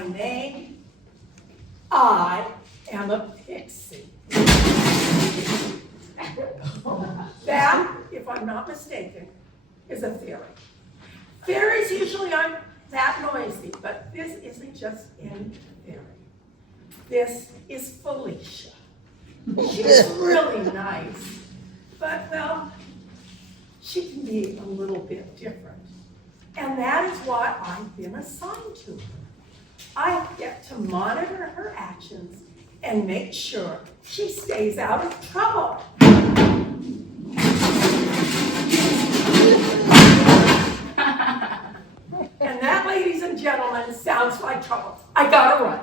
my name? I am a pixie. That, if I'm not mistaken, is a fairy. Fairies usually aren't that noisy, but this isn't just any fairy. This is Felicia. She's really nice, but well, she can be a little bit different. And that is why I've been assigned to her. I get to monitor her actions and make sure she stays out of trouble. And that, ladies and gentlemen, sounds like trouble. I gotta run.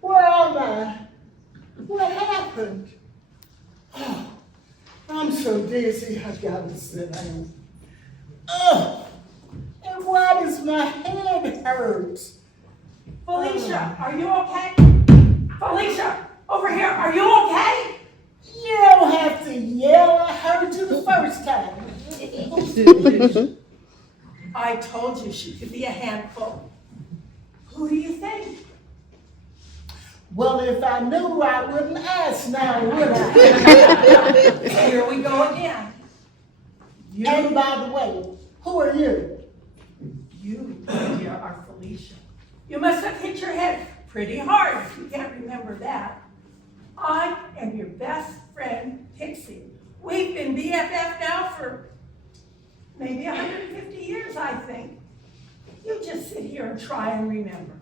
Where am I? What happened? Oh, I'm so dizzy, I've got to sit down. Oh, and why does my head hurt? Felicia, are you okay? Felicia, over here, are you okay? You don't have to yell, I heard you the first time. I told you she could be a handful. Who do you think? Well, if I knew, I wouldn't ask now, would I? Here we go again. And by the way, who are you? You, dear, are Felicia. You must have hit your head pretty hard if you can't remember that. I am your best friend, Pixie. We've been BFF now for maybe 150 years, I think. You just sit here and try and remember.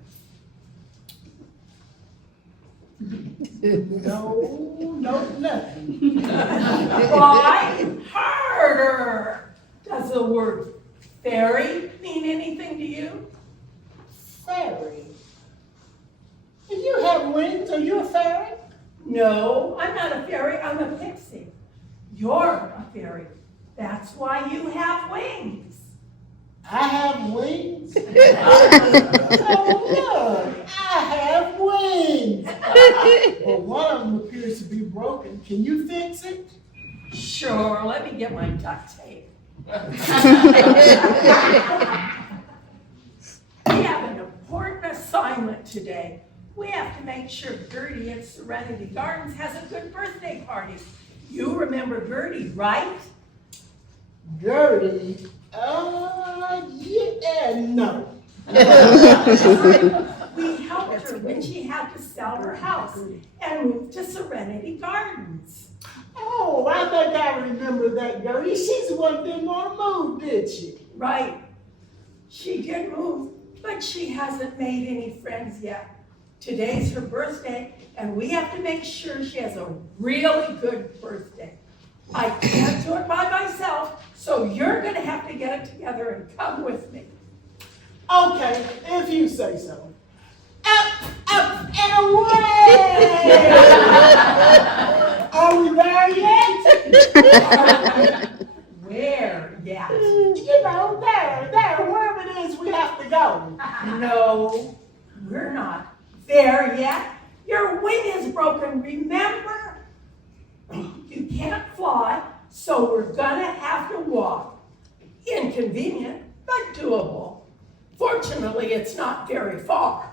No, nothing. Why? Harder! Does the word fairy mean anything to you? Fairy? Do you have wings? Are you a fairy? No, I'm not a fairy, I'm a pixie. You're a fairy. That's why you have wings. I have wings? Oh, look, I have wings. But one of them appears to be broken. Can you fix it? Sure, let me get my duct tape. We have an important assignment today. We have to make sure Gertie at Serenity Gardens has a good birthday party. You remember Gertie, right? Gertie? Yeah, no. We helped her when she had to sell her house and move to Serenity Gardens. Oh, I think I remember that Gertie. She's the one who didn't want to move, did she? Right. She did move, but she hasn't made any friends yet. Today's her birthday, and we have to make sure she has a really good birthday. I can't do it by myself, so you're going to have to get it together and come with me. Okay, if you say so. Up, up, and away! Are we there yet? Where yet? You know, there, wherever it is we have to go. No, we're not there yet. Your wing is broken, remember? You can't fly, so we're gonna have to walk. Inconvenient, but doable. Fortunately, it's not very far.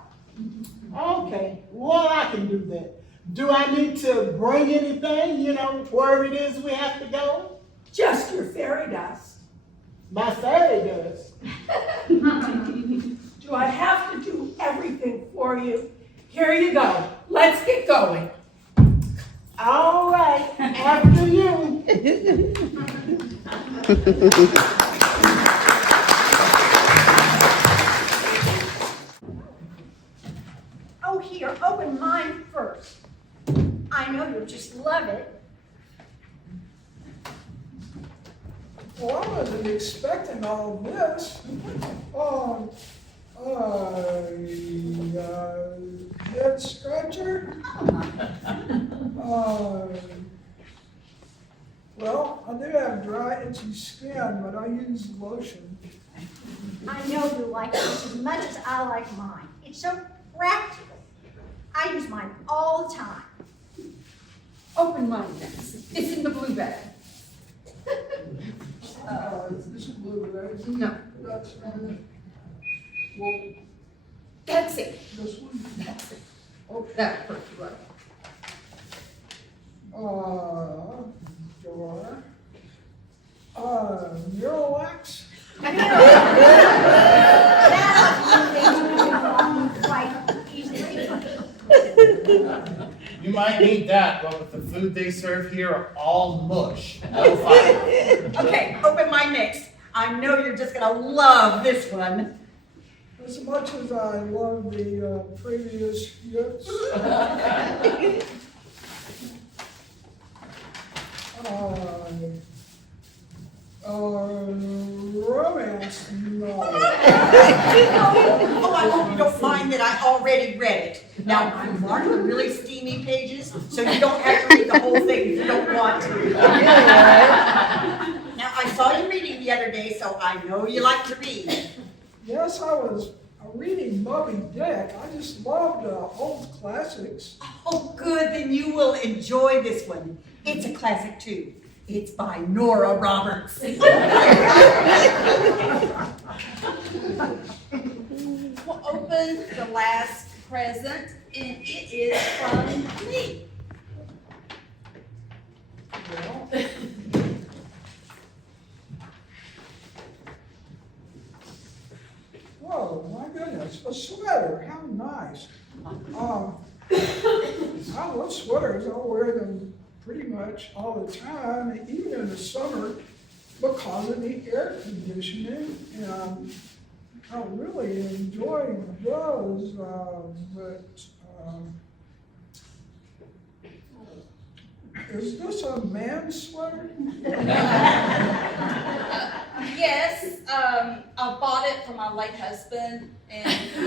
Okay, well, I can do that. Do I need to bring anything, where it is we have to go? Just your fairy dust. My fairy does. Do I have to do everything for you? Here you go. Let's get going. All right, after you. Oh, here, open mine first. I know you'll just love it. Well, I wasn't expecting all this. Head scratcher? Well, I do have dry, itchy skin, but I use lotion. I know you like it just as much as I like mine. It's so practical. I use mine all the time. Open mine next. It's in the blue bag. This is blue, right? No, That's, well, that's it. this one, That's it. Oh, that hurts, right? door. Miralax. Quite easily. You might need that, but with the food they serve here are all mush. No fun. Okay, open mine next. I know you're just gonna love this one. As much as I love the previous gifts. Romance novel. Oh, I hope you don't mind that I already read it. Now, I marked the really steamy pages, so you don't have to read the whole thing if you don't want to. Now, I saw you reading the other day, so I know you like to read. Yes, I was reading Moby Dick. I just loved old classics. Oh, good, then you will enjoy this one. It's a classic, too. It's by Nora Roberts. We'll open the last present, and it is from me. Well, whoa, my goodness, a sweater, how nice. I love sweaters, I'll wear them pretty much all the time, even in the summer, because of the air conditioning. And I really enjoy those, is this a man's sweater? Yes, I bought it for my late husband, and he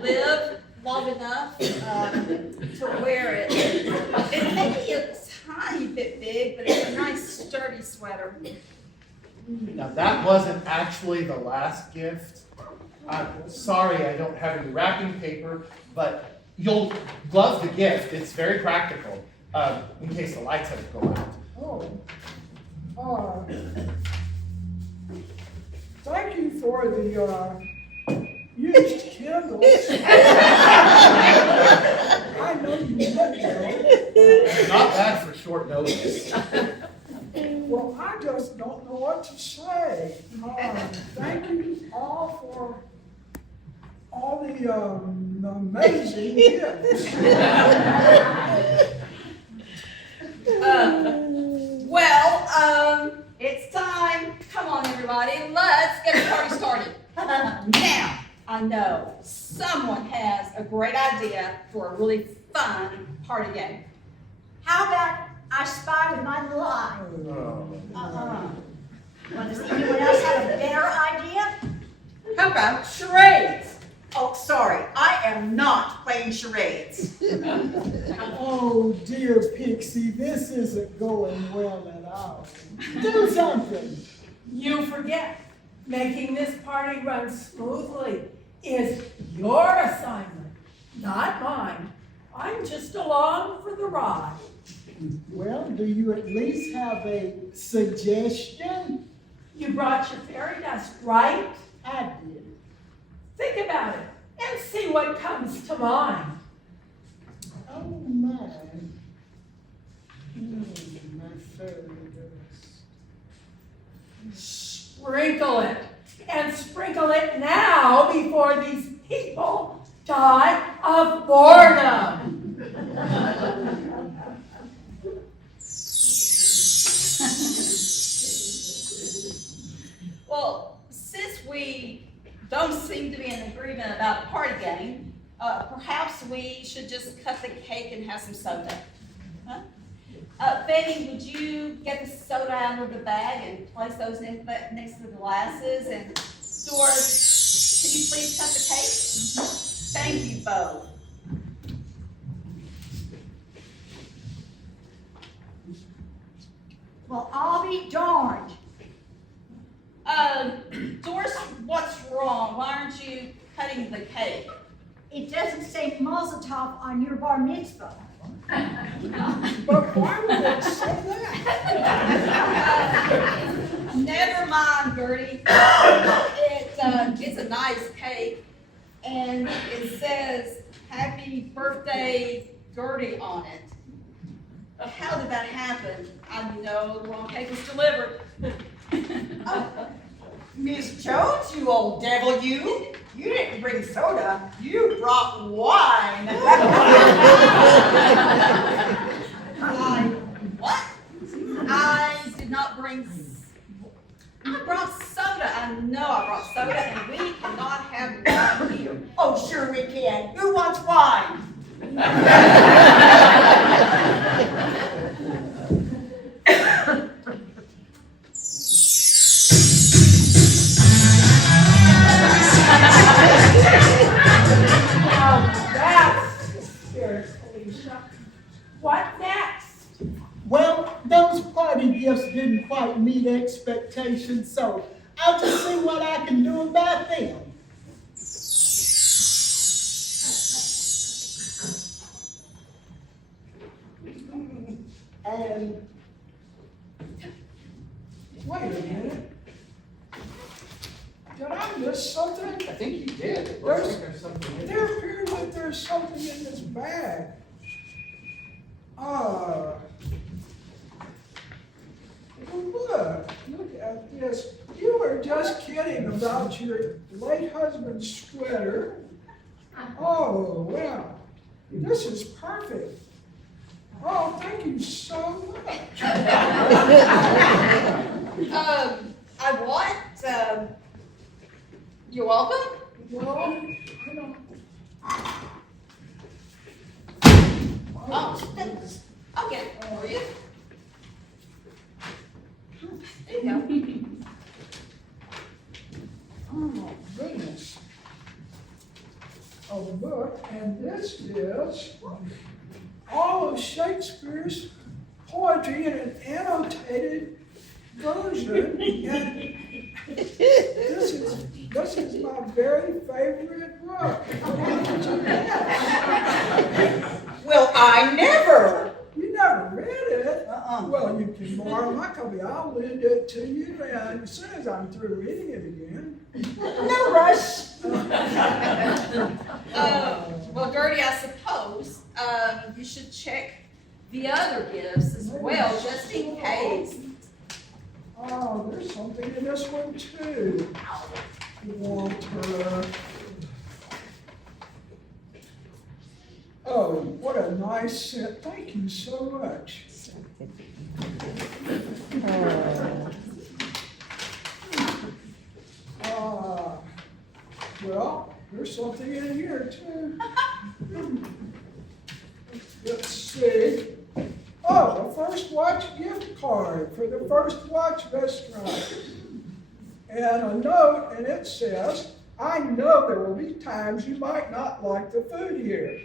lived long enough to wear it. It may be a tiny bit big, but it's a nice sturdy sweater. Now, that wasn't actually the last gift. I'm sorry I don't have any wrapping paper, but you'll love the gift. It's very practical, in case the lights ever go out. Oh. Thank you for the used candles. I know you did those. Not bad for short notice. Well, I just don't know what to say. Thank you all for all the amazing gifts. It's time. Come on, everybody. Let's get the party started. Now, I know someone has a great idea for a really fun party game. How about I spy with my little eye? Does anyone else have a better idea? How about charades? Oh, sorry, I am not playing charades. Oh, dear Pixie, this isn't going well at all. Do something. You forget, making this party run smoothly is your assignment, not mine. I'm just along for the ride. Well, do you at least have a suggestion? You brought your fairy dust, right? I did. Think about it and see what comes to mind. Oh, my. My fairy dust. Sprinkle it, and sprinkle it now before these people die of boredom. Well, since we don't seem to be in agreement about a party game, perhaps we should just cut the cake and have some soda. Huh? Betty, would you get the soda out of the bag and place those next to the glasses? And Doris, can you please cut the cake? Thank you both. Well, I'll be darned. Doris, what's wrong? Why aren't you cutting the cake? It doesn't say Mazel Tov on your bar mitzvah. But why would it say that? Never mind, Gertie. It's a nice cake, and it says "Happy Birthday, Gertie" on it. How did that happen? I know the wrong cake was delivered. Miss Jones, you old devil, you didn't bring soda, you brought wine. What? I did not bring. I brought soda. I know I brought soda, and we cannot have wine here. Oh, sure we can. Who wants wine? That's the spirit, Felicia. What next? Well, those party gifts didn't quite meet expectations, so I'll just see what I can do about them. And Wait a minute. Did I miss something? I think you did. It looks like there's something in There appears like there's something in this bag. Look at this. You were just kidding about your late husband's sweater. Oh, well, this is perfect. Oh, thank you so much. I what? You're welcome. Well, you know, Oh, I'll get it for you. There you go. oh, goodness. A book, and this is all of Shakespeare's poetry in an annotated version. And this is my very favorite book. How did you guess? Well, I never. You never read it? Uh-uh. Well, you can borrow my copy. I'll lend it to you, and as soon as I'm through reading it again. No rush. Well, Gertie, I suppose, you should check the other gifts as well, just in case. Oh, there's something in this one too. Walter. Oh, what a nice set. Thank you so much. Well, there's something in here too. Let's see. Oh, a First Watch gift card for the First Watch restaurant. And a note, and it says, I know there will be times you might not like the food here.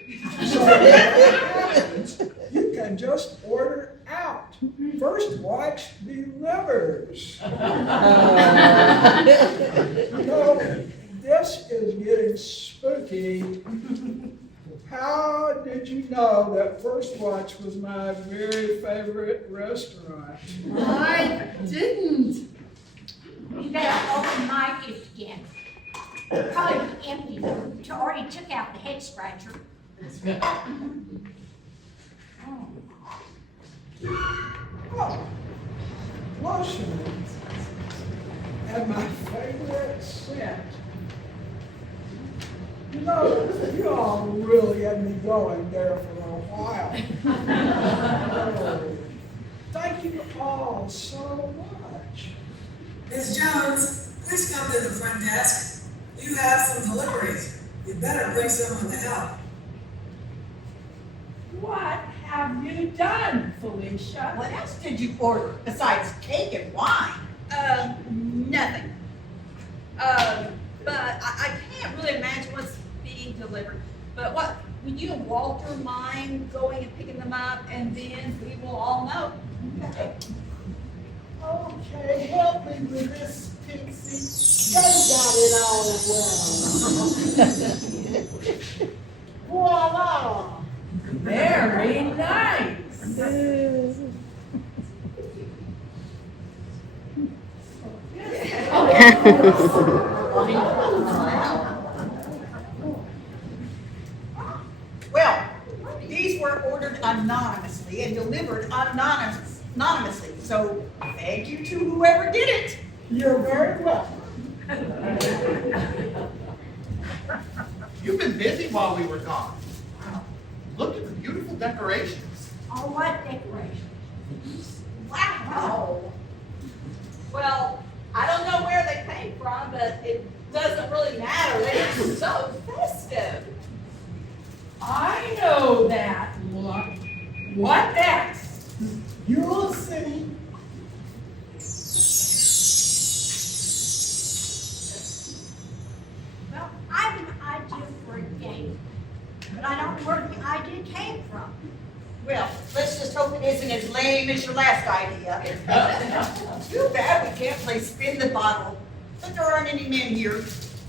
So if that happens, you can just order out. First Watch delivers. You know, this is getting spooky. How did you know that First Watch was my very favorite restaurant? I didn't. You better open my gift again. It'll probably be empty though. You already took out the head scratcher. Oh, lotion. And my favorite scent. You know, you all really had me going there for a while. Oh, thank you all so much. Ms. Jones, please come to the front desk. You have some deliveries. You better bring someone to help. What have you done, Felicia? What else did you order besides cake and wine? Nothing. But I can't really imagine what's being delivered. But would you and Walter mind going and picking them up, and then we will all know? Okay, help me with this Pixie. They got it all well. Voila! Very nice. Well, these were ordered anonymously and delivered anonymously, so thank you to whoever did it. You're very welcome. You've been busy while we were gone. Look at the beautiful decorations. All what decorations? Wow. Well, I don't know where they came from, but it doesn't really matter. They're so festive. I know that look. What next? You'll see. Well, I have an idea for a game, but I don't know where the idea came from. Well, let's just hope it isn't as lame as your last idea. Too bad we can't play spin the bottle, but there aren't any men here.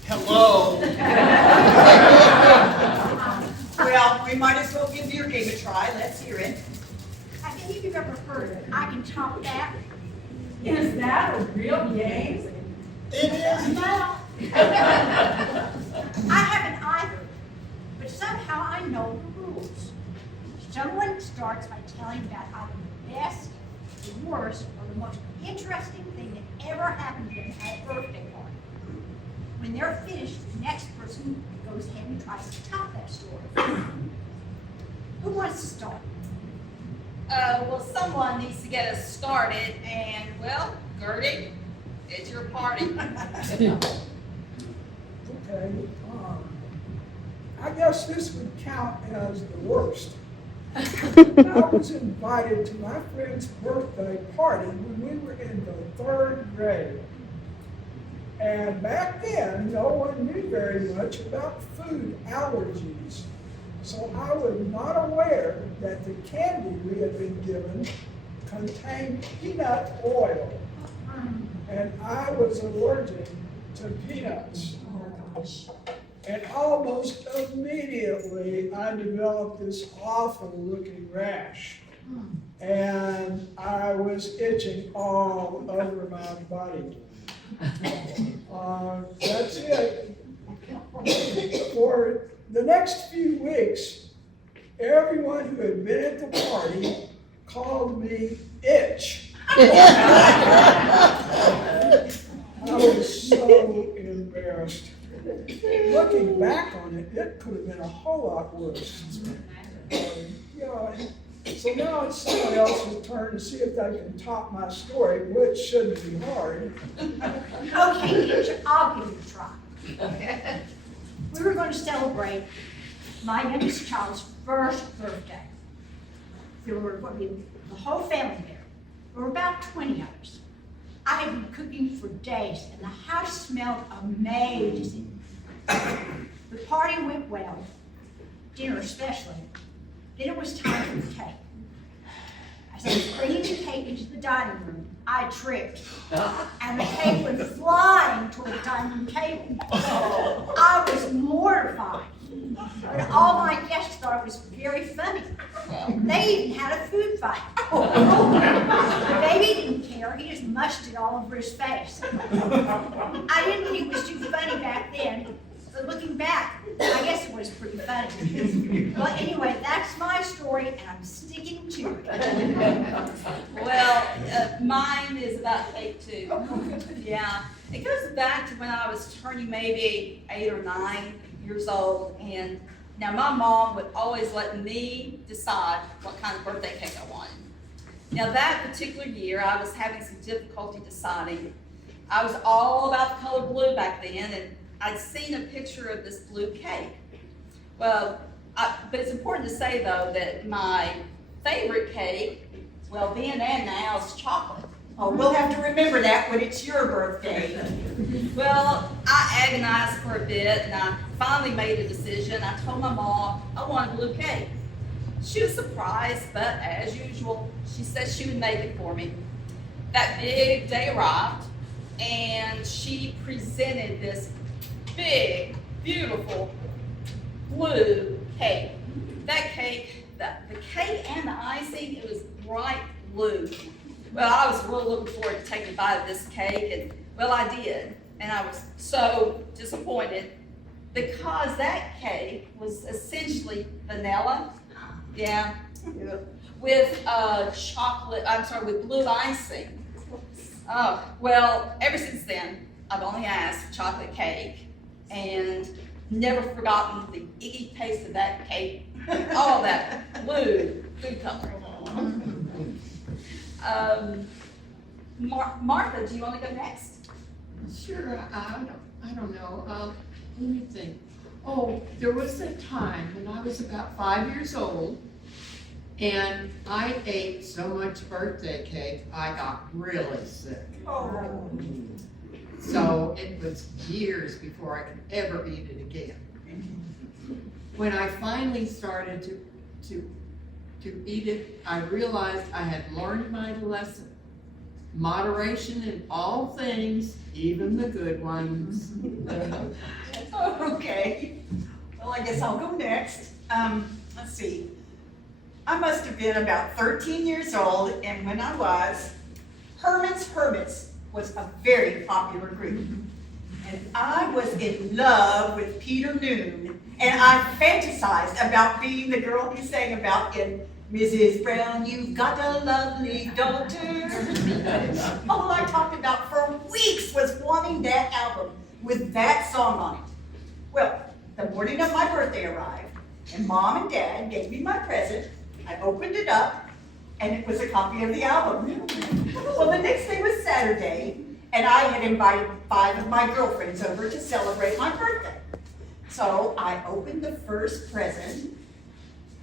Hello. Well, we might as well give your game a try. Let's hear it. Have any of you ever heard of I Can Top That? Is that a real game? It is now. I haven't either, but somehow I know the rules. Someone starts by telling about either the best, the worst, or the most interesting thing that ever happened to them at a birthday party. When they're finished, the next person goes ahead and tries to top that story. Who wants to start? Well, someone needs to get us started, and, well, Gertie, it's your party. Okay, I guess this would count as the worst. I was invited to my friend's birthday party when we were in the 3rd grade. And back then, no one knew very much about food allergies. So I was not aware that the candy we had been given contained peanut oil. And I was allergic to peanuts. And almost immediately, I developed this awful looking rash. And I was itching all over my body. That's it. For the next few weeks, everyone who had been at the party called me Itch. I was so embarrassed. Looking back on it, it could have been a whole lot worse. So now it's someone else's turn to see if they can top my story, which shouldn't be hard. Okay, teacher, I'll give it a try. We were going to celebrate my youngest child's first birthday. There were going to be the whole family there. There were about 20 of us. I had been cooking for days, and the house smelled amazing. The party went well, dinner especially. Then it was time for the cake. As I was bringing the cake into the dining room, I tripped, and the cake went flying toward the dining room table. I was mortified, but all my guests thought it was very funny. They even had a food fight. The baby didn't care, he just mushed it all over his face. I didn't think it was too funny back then, but looking back, I guess it was pretty funny. Well, anyway, that's my story, and I'm sticking to it. Well, mine is about cake too. Yeah, it goes back to when I was turning maybe 8 or 9 years old, and now my mom would always let me decide what kind of birthday cake I wanted. Now that particular year, I was having some difficulty deciding. I was all about the color blue back then, and I'd seen a picture of this blue cake. Well, but it's important to say though that my favorite cake, well then and now, is chocolate. Oh, we'll have to remember that when it's your birthday. Well, I agonized for a bit and I finally made a decision. I told my mom I wanted blue cake. She was surprised, but as usual, she said she would make it for me. That big day arrived. and she presented this big, beautiful blue cake. That cake, the cake and the icing, it was bright blue. Well, I was really looking forward to taking a bite of this cake, and well, I did. And I was so disappointed because that cake was essentially vanilla, yeah, with with blue icing. Oh, well, ever since then, I've only asked for chocolate cake and never forgotten the icky taste of that cake, all that blue food coloring. Martha, do you want to go next? Sure, I don't know. Let me think. Oh, there was a time when I was about 5 years old, and I ate so much birthday cake, I got really sick. Oh. So it was years before I could ever eat it again. When I finally started to eat it, I realized I had learned my lesson. Moderation in all things, even the good ones. Okay, well, I guess I'll go next. Let's see. I must have been about 13 years old, and when I was, Herman's Hermits was a very popular group. And I was in love with Peter Noon, and I fantasized about being the girl he sang about in Mrs. Brown, You've Got a Lovely Daughter. All I talked about for weeks was wanting that album with that song on it. Well, the morning of my birthday arrived, and Mom and Dad gave me my present. I opened it up, and it was a copy of the album. Well, the next day was Saturday, and I had invited 5 of my girlfriends over to celebrate my birthday. So I opened the first present.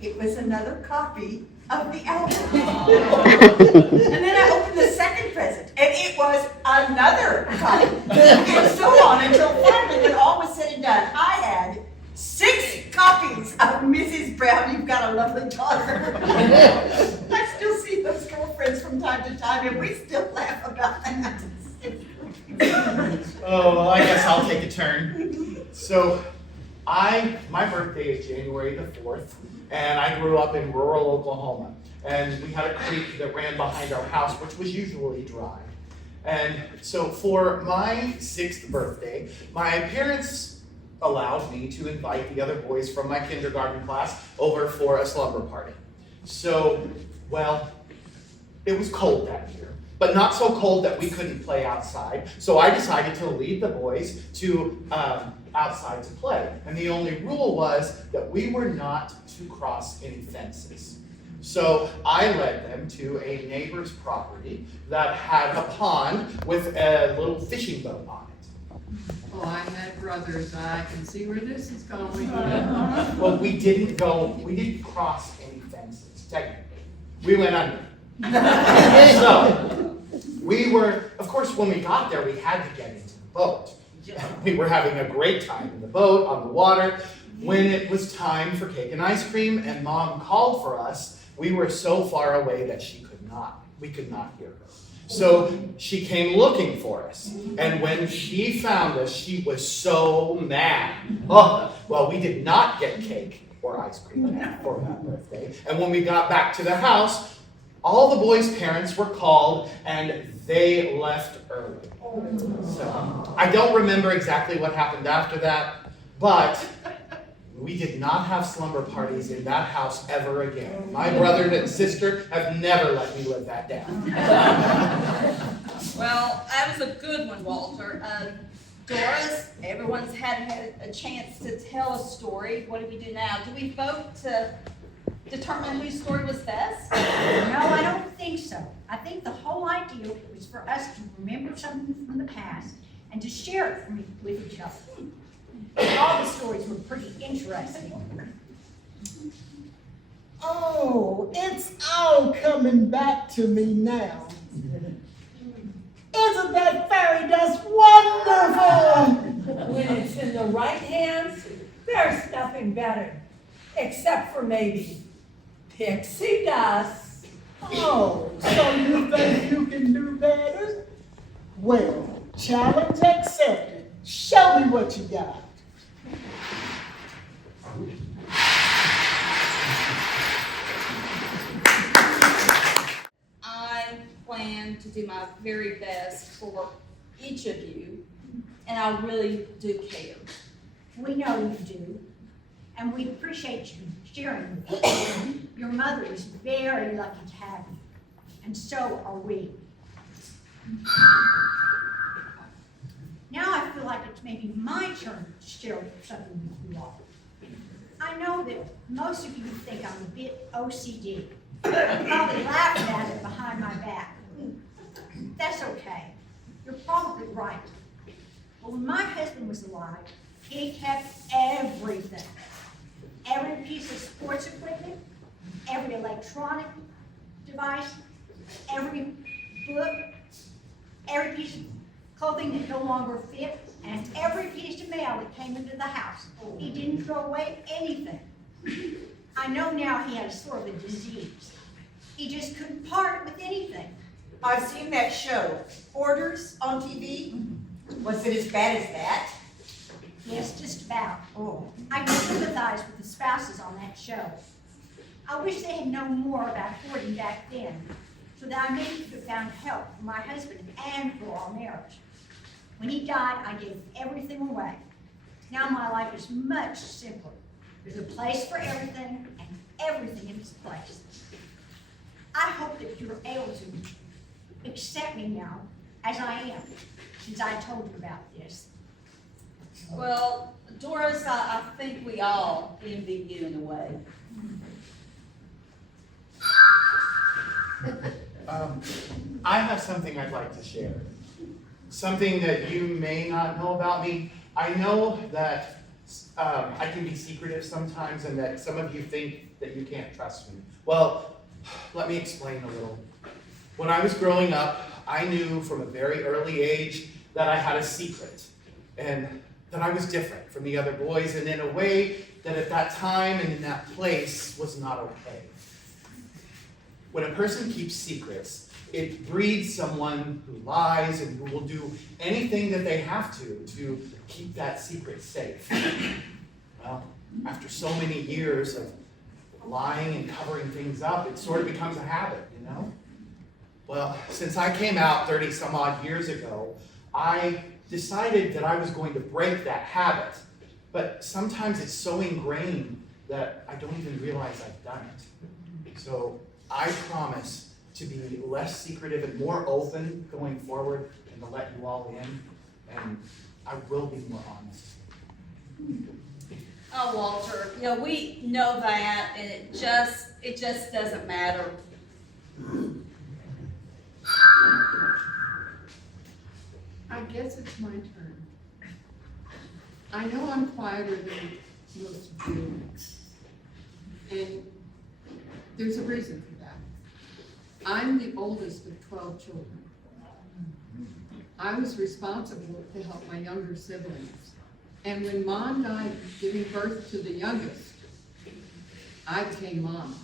It was another copy of the album. And then I opened the second present, and it was another copy. And so on until finally, when all was said and done, I had 6 copies of Mrs. Brown, You've Got a Lovely Daughter. I still see those girlfriends from time to time, and we still laugh about that. Oh, well, I guess I'll take a turn. So, my birthday is January the 4th, and I grew up in rural Oklahoma. And we had a creek that ran behind our house, which was usually dry. And so for my 6th birthday, my parents allowed me to invite the other boys from my kindergarten class over for a slumber party. So, well, it was cold that year, but not so cold that we couldn't play outside. So I decided to lead the boys to outside to play. And the only rule was that we were not to cross any fences. So I led them to a neighbor's property that had a pond with a little fishing boat on it. Oh, I had brothers. I can see where this is going. Well, we didn't cross any fences, technically. We went under. So, of course, when we got there, we had to get into the boat. We were having a great time in the boat, on the water. When it was time for cake and ice cream and Mom called for us, we were so far away that we could not hear her. So she came looking for us. And when she found us, she was so mad. Oh, well, we did not get cake or ice cream for that birthday. And when we got back to the house, all the boys' parents were called and they left early. So I don't remember exactly what happened after that, but we did not have slumber parties in that house ever again. My brother and sister have never let me live that down. Well, that was a good one, Walter. Doris, everyone's had a chance to tell a story. What do we do now? Do we vote to determine whose story was best? No, I don't think so. I think the whole idea was for us to remember something from the past and to share it with each other. All the stories were pretty interesting. Oh, it's all coming back to me now. Isn't that fairy dust wonderful? When it's in the right hands, there's nothing better, except for maybe pixie dust. Oh, so you think you can do better? Well, Challenge accepted. Show me what you got. I plan to do my very best for each of you, and I really do care. We know you do, and we appreciate you sharing with us. Your mother is very lucky to have you, and so are we. Now I feel like it's maybe my turn to share something with you all. I know that most of you think I'm a bit OCD. I'm probably laughing at it behind my back. That's okay. You're probably right. But when my husband was alive, he kept everything. Every piece of sports equipment, every electronic device, every book, every piece of clothing that no longer fit, and every piece of mail that came into the house. He didn't throw away anything. I know now he had a sort of a disease. He just couldn't part with anything. I've seen that show, Hoarders, on TV. Was it as bad as that? Yes, just about. Oh. I can sympathize with the spouses on that show. I wish they had known more about hoarding back then, so that I maybe could have found help for my husband and for our marriage. When he died, I gave everything away. Now my life is much simpler. There's a place for everything, and everything in its place. I hope that you're able to accept me now as I am, since I told you about this. Well, Doris, I think we all envy you in a way. I have something I'd like to share. Something that you may not know about me. I know that I can be secretive sometimes and that some of you think that you can't trust me. Well, let me explain a little. When I was growing up, I knew from a very early age that I had a secret and that I was different from the other boys, and in a way that at that time and in that place was not okay. When a person keeps secrets, it breeds someone who lies and who will do anything that they have to keep that secret safe. Well, after so many years of lying and covering things up, it sort of becomes a habit, you know? Well, since I came out 30 some odd years ago, I decided that I was going to break that habit. But sometimes it's so ingrained that I don't even realize I've done it. So I promise to be less secretive and more open going forward and to let you all in, and I will be more honest. Oh, Walter, we know that, and it just doesn't matter. I guess it's my turn. I know I'm quieter than most of you, and there's a reason for that. I'm the oldest of 12 children. I was responsible to help my younger siblings. And when Mom died giving birth to the youngest, I became Mom.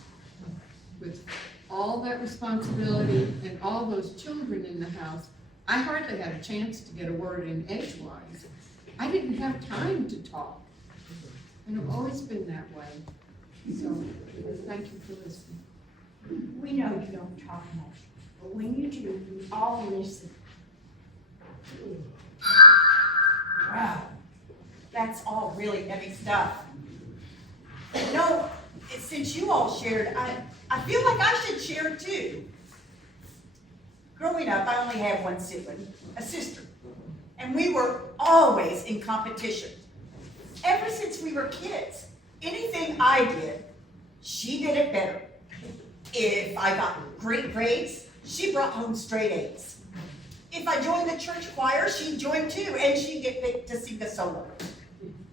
With all that responsibility and all those children in the house, I hardly had a chance to get a word in edgewise. I didn't have time to talk. And I've always been that way. So, thank you for listening. We know you don't talk much, but when you do, we all listen. Wow, that's all really heavy stuff. No, since you all shared, I feel like I should share too. Growing up, I only had one sibling, a sister, and we were always in competition. Ever since we were kids, anything I did, she did it better. If I got great grades, she brought home straight A's. If I joined the church choir, she joined too, and she'd get picked to sing a solo.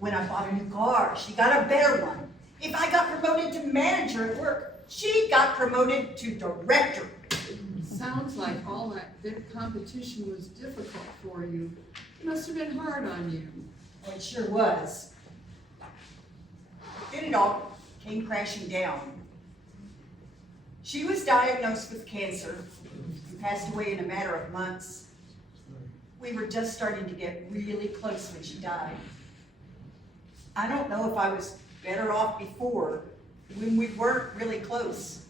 When I bought a new car, she got a better one. If I got promoted to manager at work, she got promoted to director. Sounds like all that competition was difficult for you. It must have been hard on you. Well, it sure was. Then it all came crashing down. She was diagnosed with cancer and passed away in a matter of months. we were just starting to get really close when she died. I don't know if I was better off before, when we weren't really close,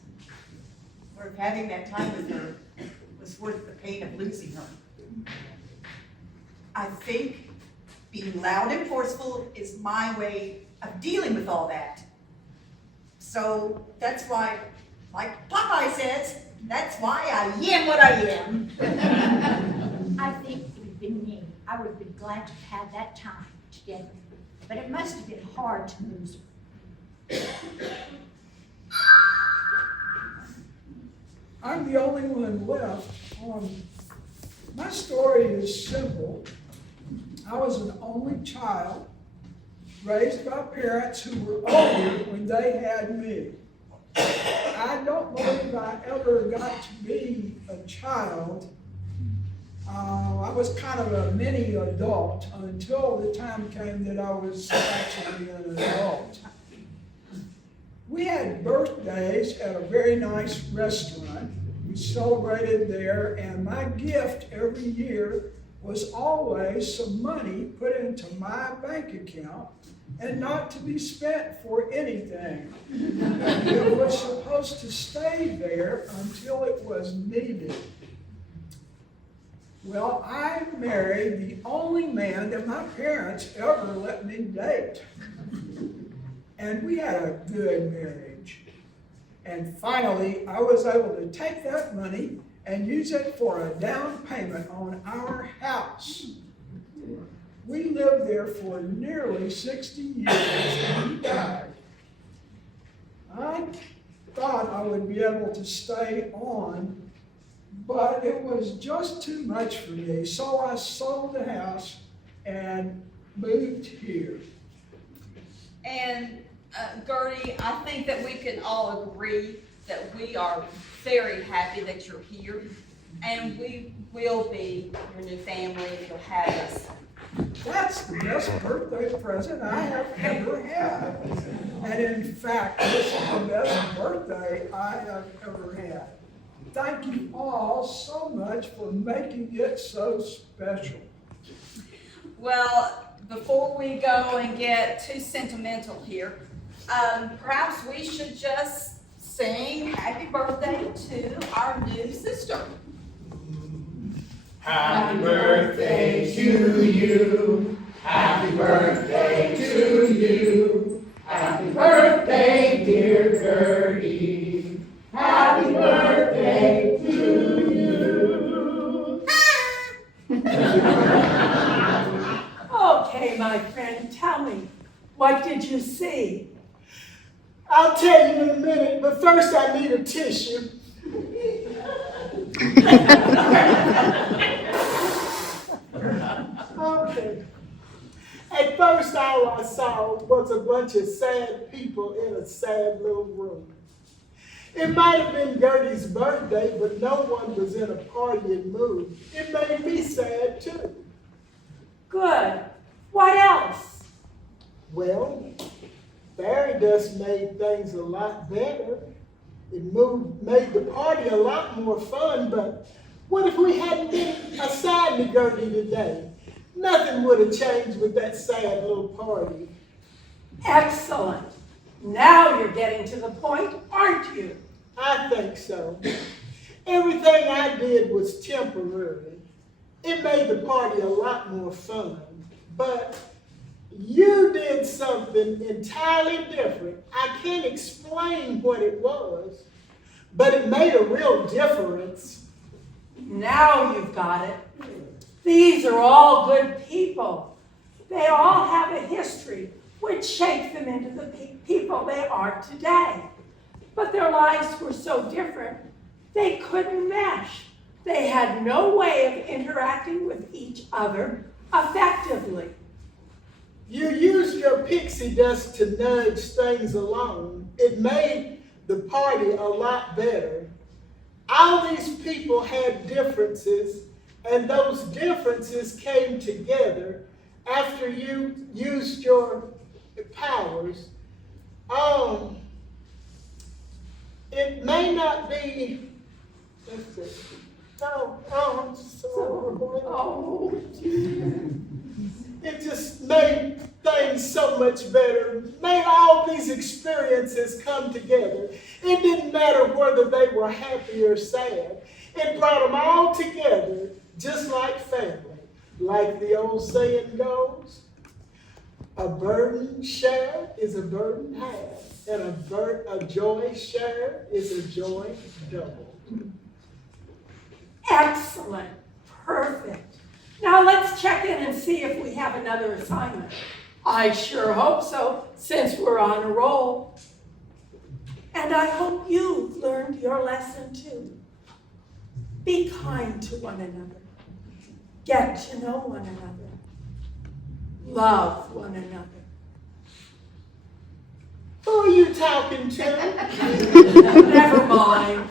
or if having that time with her was worth the pain of losing her. I think being loud and forceful is my way of dealing with all that. So that's why, like Popeye says, that's why I am what I am. I think it would have been me. I would have been glad to have had that time together. But it must have been hard to lose her. I'm the only one left. My story is simple. I was an only child, raised by parents who were older when they had me. I don't believe I ever got to be a child. I was kind of a mini adult until the time came that I was actually an adult. We had birthdays at a very nice restaurant. We celebrated there, and my gift every year was always some money put into my bank account and not to be spent for anything. It was supposed to stay there until it was needed. Well, I married the only man that my parents ever let me date. And we had a good marriage. And finally, I was able to take that money and use it for a down payment on our house. We lived there for nearly 60 years and he died. I thought I would be able to stay on, but it was just too much for me. So I sold the house and moved here. And Gertie, I think that we can all agree that we are very happy that you're here, and we will be your new family if you'll have us. That's the best birthday present I have ever had. And in fact, this is the best birthday I have ever had. Thank you all so much for making it so special. Well, before we go and get too sentimental here, perhaps we should just sing happy birthday to our new sister. Happy birthday to you. Happy birthday to you. Happy birthday, dear Gertie. Happy birthday to you. Okay, my friend, tell me, what did you see? I'll tell you in a minute, but first I need a tissue. Okay. At first, all I saw was a bunch of sad people in a sad little room. It might have been Gertie's birthday, but no one was in a partying mood. It made me sad too. Good. What else? Well, fairy dust made things a lot better. It made the party a lot more fun, but what if we hadn't been assigned to Gertie today? Nothing would have changed with that sad little party. Excellent. Now you're getting to the point, aren't you? I think so. Everything I did was temporary. It made the party a lot more fun, but you did something entirely different. I can't explain what it was, but it made a real difference. Now you've got it. These are all good people. They all have a history which shaped them into the people they are today. But their lives were so different, they couldn't mesh. They had no way of interacting with each other effectively. You used your pixie dust to nudge things along. It made the party a lot better. All these people had differences, and those differences came together after you used your powers. It may not be, let's see. I'm sorry. Oh, It just made things so much better. Made all these experiences come together. It didn't matter whether they were happy or sad. It brought them all together, just like family. Like the old saying goes, a burden shared is a burden halved, and a joy shared is a joy doubled. excellent, perfect. Now let's check in and see if we have another assignment. I sure hope so, since we're on a roll. And I hope you've learned your lesson too. Be kind to one another. Get to know one another. Love one another. Who are you talking to? Never mind.